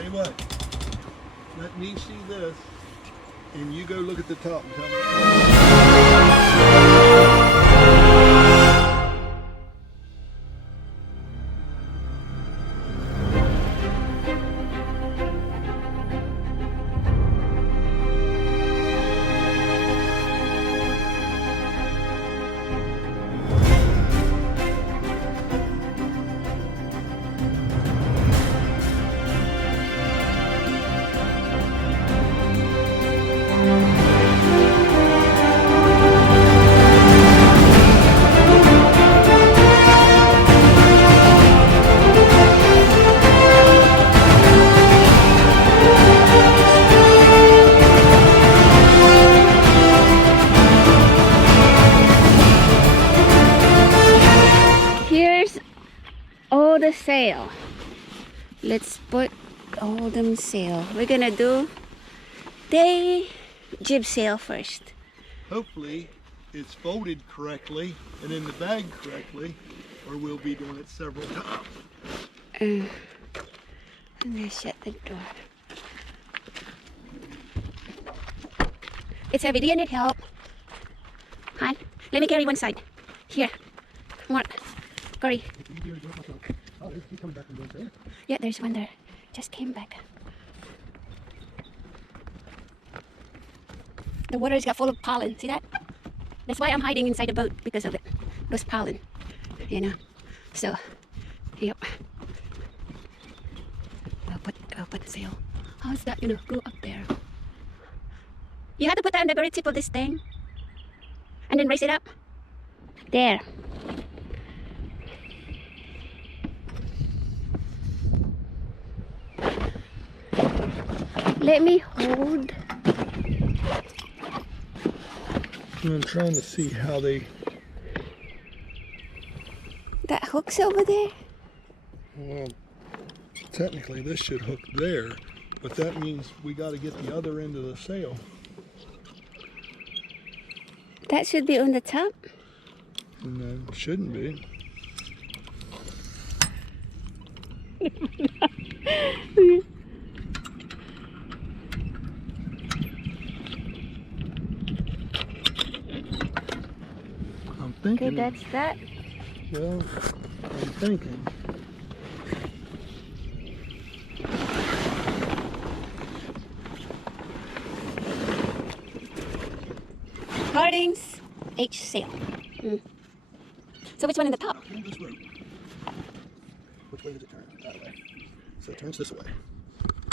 Tell you what, let me see this, and you go look at the top and tell me. Here's all the sail. Let's put all them sail. We're gonna do the jib sail first. Hopefully it's folded correctly and in the bag correctly, or we'll be doing it several times. I'm gonna shut the door. It's heavy. Do you need help? Hi. Let me carry one side. Here. Mark. Corey. Yeah, there's one there. Just came back. The water has got full of pollen. See that? That's why I'm hiding inside the boat, because of it. Those pollen. You know. So, yep. I'll put the sail. How's that gonna go up there? You have to put that on the very tip of this thing. And then raise it up. There. Let me hold. I'm trying to see how they... That hook's over there? Well, technically this should hook there, but that means we got to get the other end of the sail. That should be on the top. No, it shouldn't be. I'm thinking. Okay, that's that. Well, I'm thinking. Harding's H sail. So which one in the top? This way. Which way does it turn? That way. So it turns this way.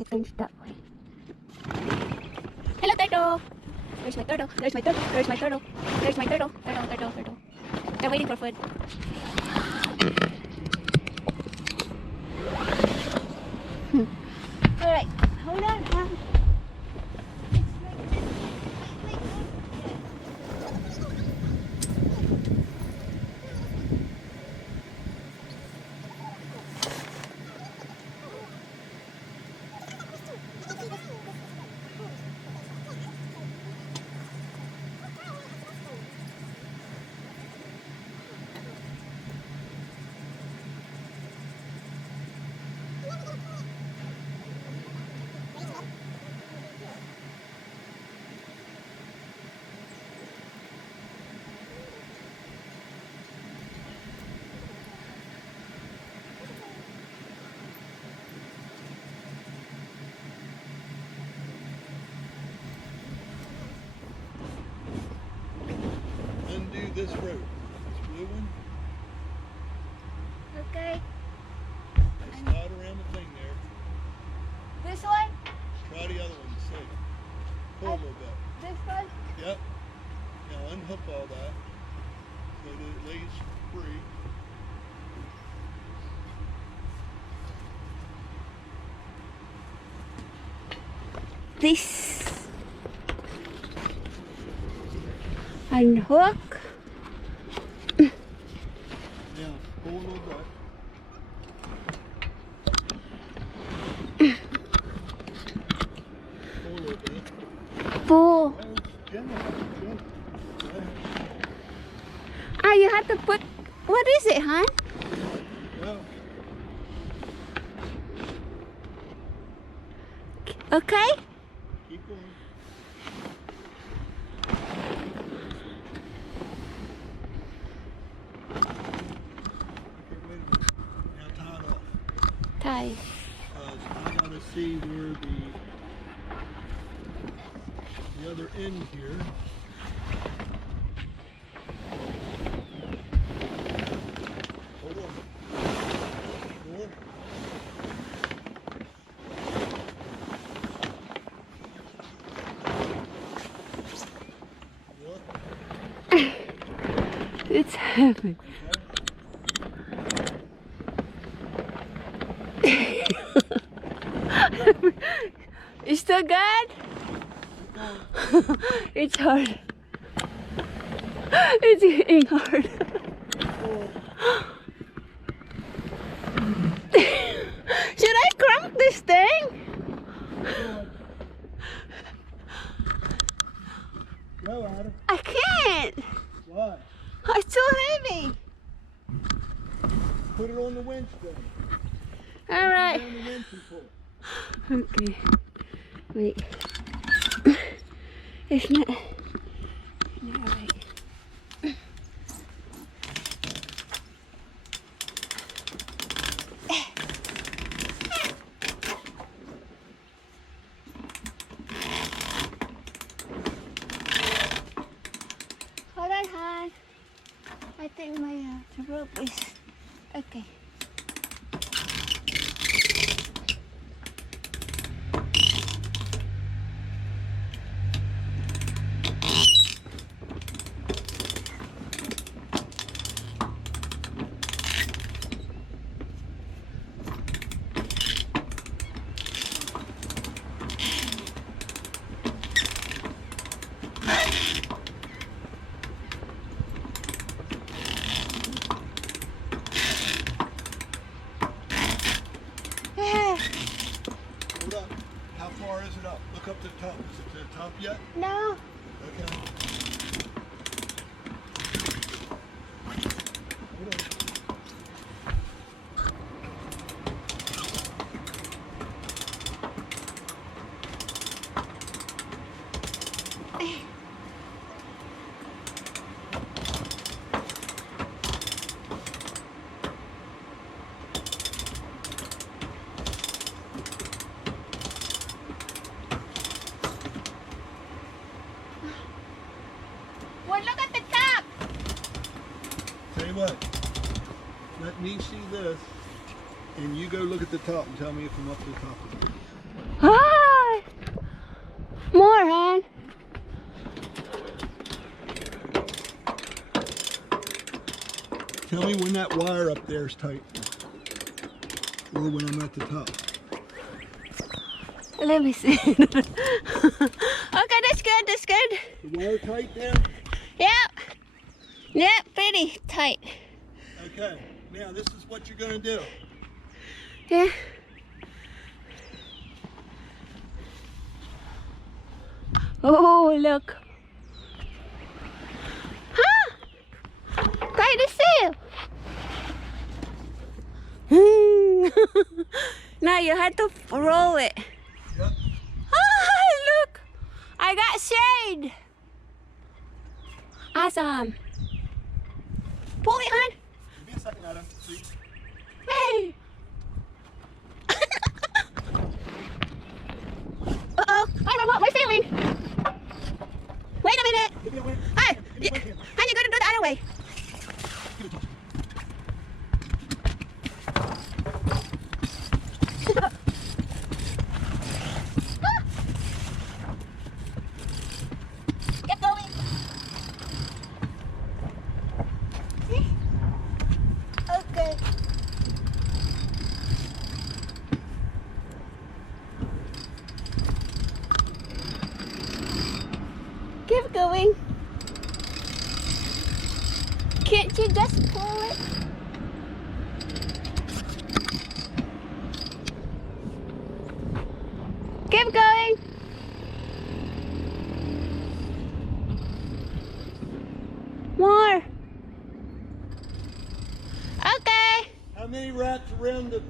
It turns that way. Hello, turtle. There's my turtle. There's my turtle. There's my turtle. There's my turtle. Turtle. They're waiting for food. Alright, hold on. Undo this rope. This blue one. Okay. Slide around the thing there. This one? Try the other one. See. Pull a little bit. This one? Yep. Now unhook all that so that it lays free. This. Unhook. Now pull a little bit. Pull a little bit. Pull. Gentle. Ah, you have to put. What is it, hon? Well, Okay? Keep going. Okay, wait a minute. Now tie it off. Tie. I gotta see where the other end here. Hold on. Hold on. It's heavy. You still good? It's hard. It's getting hard. Should I crank this thing? Go, Adam. I can't. Why? It's too heavy. Put it on the winch then. All right. Put it on the winch and pull. Okay. Wait. It's not right. Hold on, hon. I think my rope is okay. Hold up. How far is it up? Look up to the top. Is it to the top yet? No. Okay. Hold on. Well, look at the top. Tell you what. Let me see this, and you go look at the top and tell me if I'm up to the top of it. Ah! More, hon. Tell me when that wire up there is tight, or when I'm at the top. Let me see. Okay, that's good. That's good. The wire tight there? Yep. Yep, pretty tight. Okay. Now this is what you're gonna do. Yeah. Oh, look. Huh? Tie the sail. Now you had to roll it. Yep. Oh, look. I got shade. Awesome. Pull it, hon. Give me a second, Adam. See? Hey. Uh-oh. I remote my sailing. Wait a minute. Give me a wing. Hey. Give me a wing here. How you going to do the other way? Give it to me. Get going. Okay. Keep going. Can't you just pull it? Keep going. More. Okay. How many wraps around the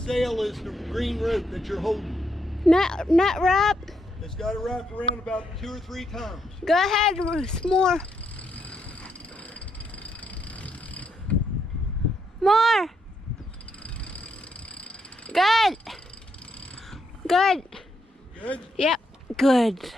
sail is the green rope that you're holding? Not wrap. It's got to wrap around about 2 or 3 times. Go ahead, more. More. Good. Good. Good? Yep. Good.